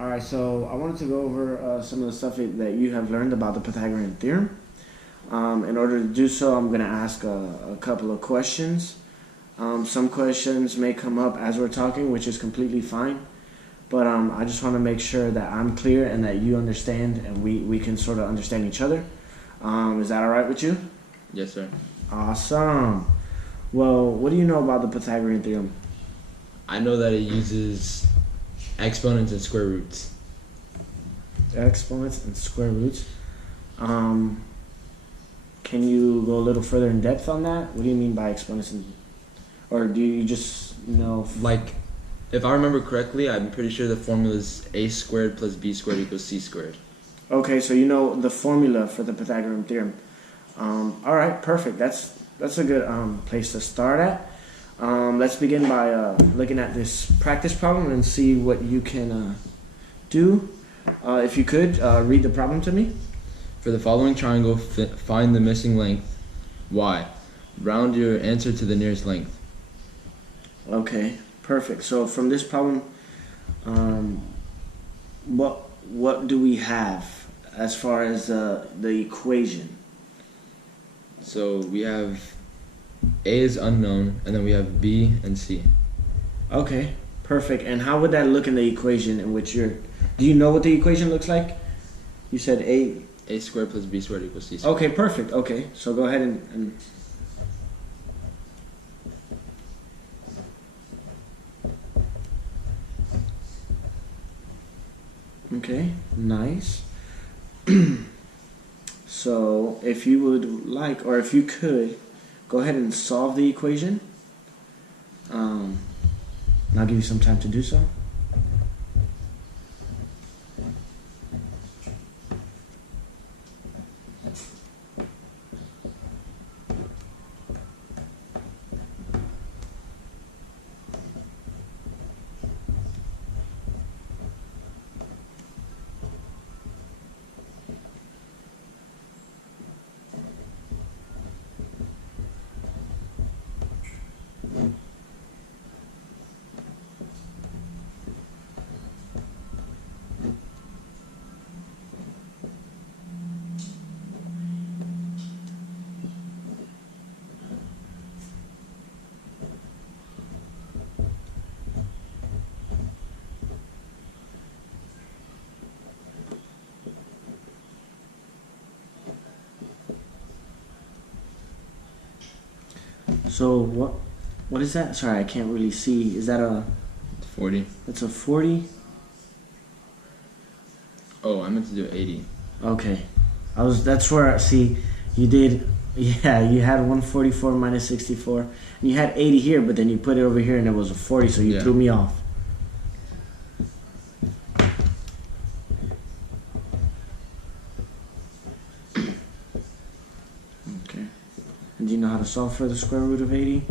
All right, so I wanted to go over some of the stuff that you have learned about the Pythagorean theorem. In order to do so, I'm going to ask a couple of questions. Some questions may come up as we're talking, which is completely fine. But I just want to make sure that I'm clear and that you understand and we can sort of understand each other. Is that all right with you? Yes, sir. Awesome. Well, what do you know about the Pythagorean theorem? I know that it uses exponents and square roots. Exponents and square roots. Can you go a little further in depth on that? What do you mean by exponents or do you just know? Like, if I remember correctly, I'm pretty sure the formula is a squared plus b squared equals c squared. Okay, so you know the formula for the Pythagorean theorem. All right, perfect. That's a good place to start at. Let's begin by looking at this practice problem and see what you can do. If you could, read the problem to me. For the following triangle, find the missing length, y. Round your answer to the nearest length. Okay, perfect. So from this problem, what do we have as far as the equation? So we have a is unknown, and then we have b and c. Okay, perfect. And how would that look in the equation in which you're... Do you know what the equation looks like? You said a Squared plus b squared equals c squared. Okay, perfect. Okay, so go ahead and okay, nice. So if you would like, or if you could, go ahead and solve the equation. And I'll give you some time to do so. So what is that? Sorry, I can't really see. Is that a 40. That's a 40? Oh, I meant to do 80. Okay. That's where, see, you did, yeah, you had 144 minus 64. And you had 80 here, but then you put it over here and it was a 40, so you threw me off. Okay. And do you know how to solve for the square root of 80?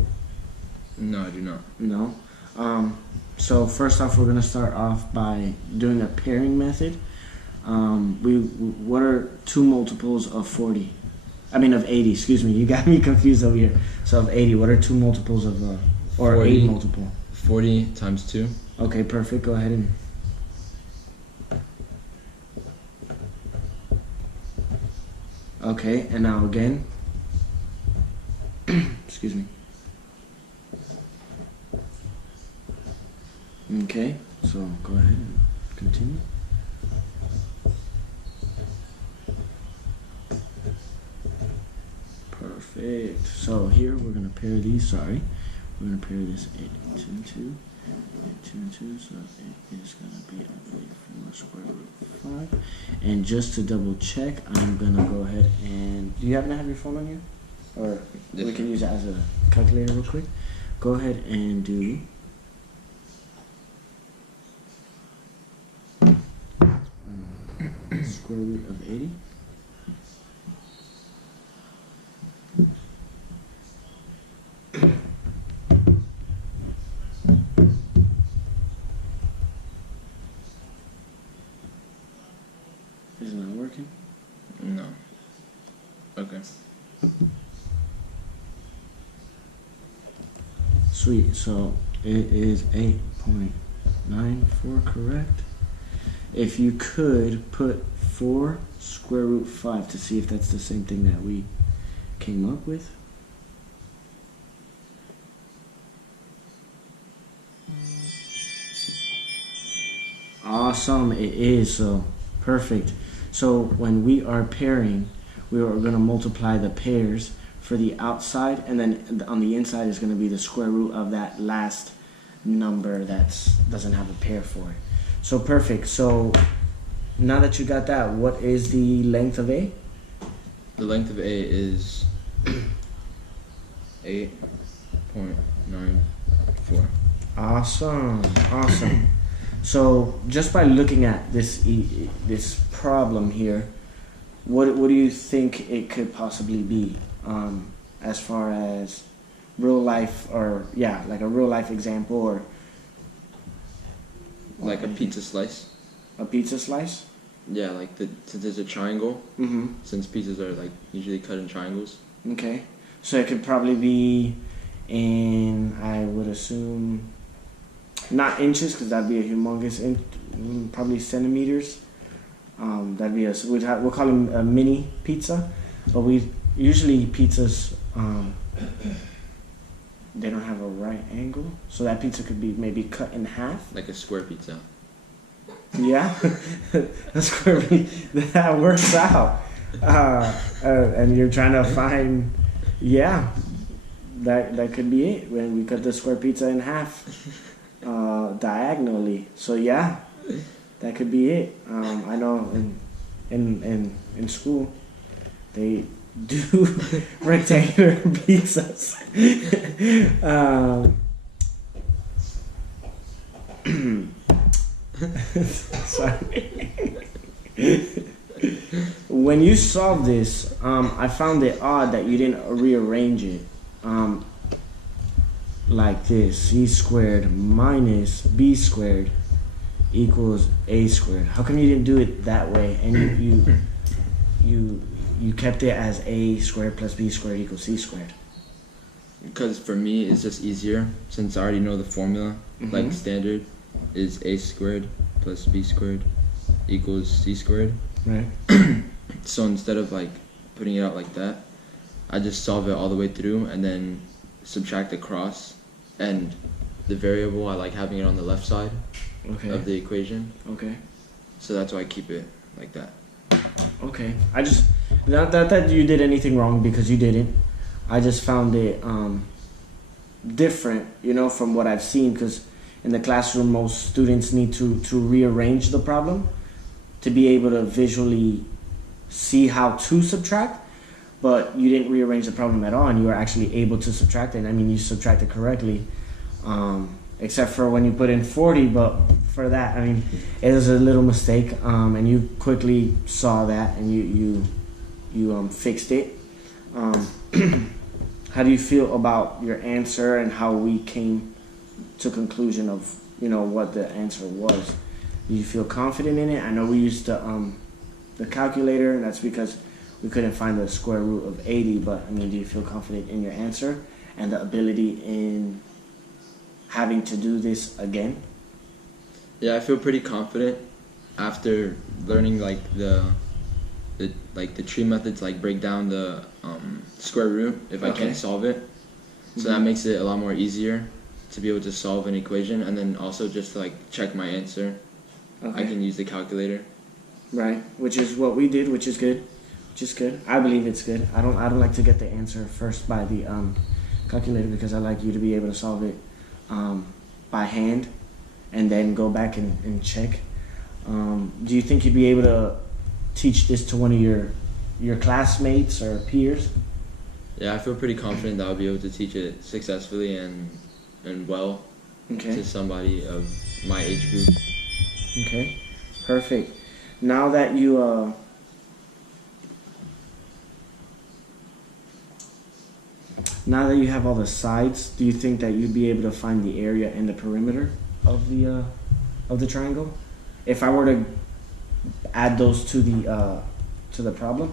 No, I do not. No. So first off, we're going to start off by doing a pairing method. What are two multiples of 40? I mean of 80, excuse me. You got me confused over here. So of 80, what are two multiples of, or 40, 8 multiple? 40 times 2. Okay, perfect. Go ahead and... Okay, and now again. Excuse me. Okay, so go ahead and continue. Perfect. So here we're going to pair these, sorry. We're going to pair this 8 and 2 and 2. 8, 2 and 2, so 8 is going to be, I believe, 4 square root of 5. And just to double check, I'm going to go ahead and... Do you happen to have your phone on you? Or we can use it as a calculator real quick. Go ahead and do... square root of 80. Is it not working? No. Okay. Sweet, so it is 8.94, correct? if you could put 4 square root 5 to see if that's the same thing that we came up with. Awesome, it is. So perfect. So when we are pairing, we are going to multiply the pairs for the outside, and then on the inside is going to be the square root of that last number that doesn't have a pair for it. So perfect. So now that you got that, what is the length of A? The length of A is 8.94. Awesome, awesome. So just by looking at this problem here, what do you think it could possibly be, as far as real life, or like a real life example, or Like a pizza slice. a pizza slice? Yeah, like since there's a triangle, Mm-hmm. since pizzas are like usually cut in triangles. Okay. So it could probably be in, I would assume, not inches, because that'd be a humongous, probably centimeters. That'd be we'll call them a mini pizza, but we usually pizzas, they don't have a right angle, so that pizza could be maybe cut in half. Like a square pizza. Yeah, that's where that works out. And you're trying to find, that could be it. When we cut the square pizza in half, diagonally. So that could be it. I know in school they do rectangular pizzas. Sorry. When you solved this, I found it odd that you didn't rearrange it like this: c squared minus b squared equals a squared. How come you didn't do it that way, and you kept it as a squared plus b squared equals c squared? Because for me, it's just easier since I already know the formula. Mm-hmm. Like standard is a squared plus b squared equals c squared. Right. So instead of like putting it out like that, I just solve it all the way through and then subtract across. And the variable, I like having it on the left side of the equation. Okay. So that's why I keep it like that. Okay. I just, not that you did anything wrong, because you didn't. I just found it different, from what I've seen, because in the classroom most students need to rearrange the problem to be able to visually see how to subtract, but you didn't rearrange the problem at all, and you were actually able to subtract it. I mean, you subtracted correctly, except for when you put in 40, but for that, I mean, it was a little mistake, and you quickly saw that, and you fixed it. How do you feel about your answer and how we came to conclusion of what the answer was? Do you feel confident in it? I know we used the calculator, and that's because we couldn't find the square root of 80, but I mean, do you feel confident in your answer and the ability in having to do this again? Yeah, I feel pretty confident after learning like the tree methods, like break down the square root if I can't solve it. So that makes it a lot more easier to be able to solve an equation, and then also just to like check my answer. Okay. I can use the calculator. Right, which is what we did, which is good. I believe it's good. I don't like to get the answer first by the calculator, because I like you to be able to solve it by hand and then go back and check. Do you think you'd be able to teach this to one of your classmates or peers? Yeah, I feel pretty confident that I'll be able to teach it successfully and well to somebody of my age group. Okay, perfect. Now that you have all the sides, do you think that you'd be able to find the area and the perimeter of the triangle? If I were to add those to the problem?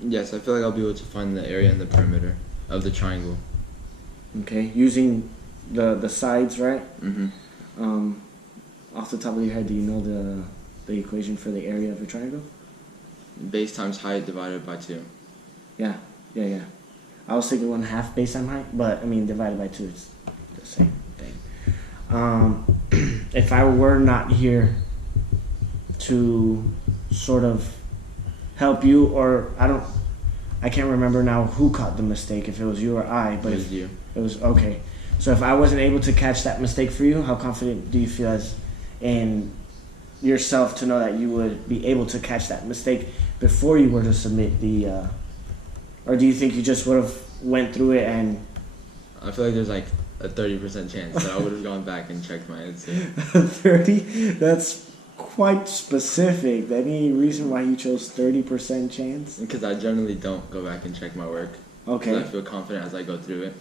Yes, I feel like I'll be able to find the area and the perimeter of the triangle. Okay, using the sides, right? Mm-hmm. Off the top of your head, do you know the equation for the area of a triangle? Base times height divided by 2. Yeah. I was thinking 1/2 base times height, but I mean divided by 2 is the same thing. If I were not here to sort of help you, or I can't remember now who caught the mistake, if it was you or I, but It was you. It was okay. So if I wasn't able to catch that mistake for you, how confident do you feel as in yourself to know that you would be able to catch that mistake before you were to submit the, or do you think you just would have went through it and I feel like there's like a 30% chance that I would have gone back and checked my answer. 30? That's quite specific. Any reason why you chose 30% chance? Because I generally don't go back and check my work. Okay. Because I feel confident as I go through it.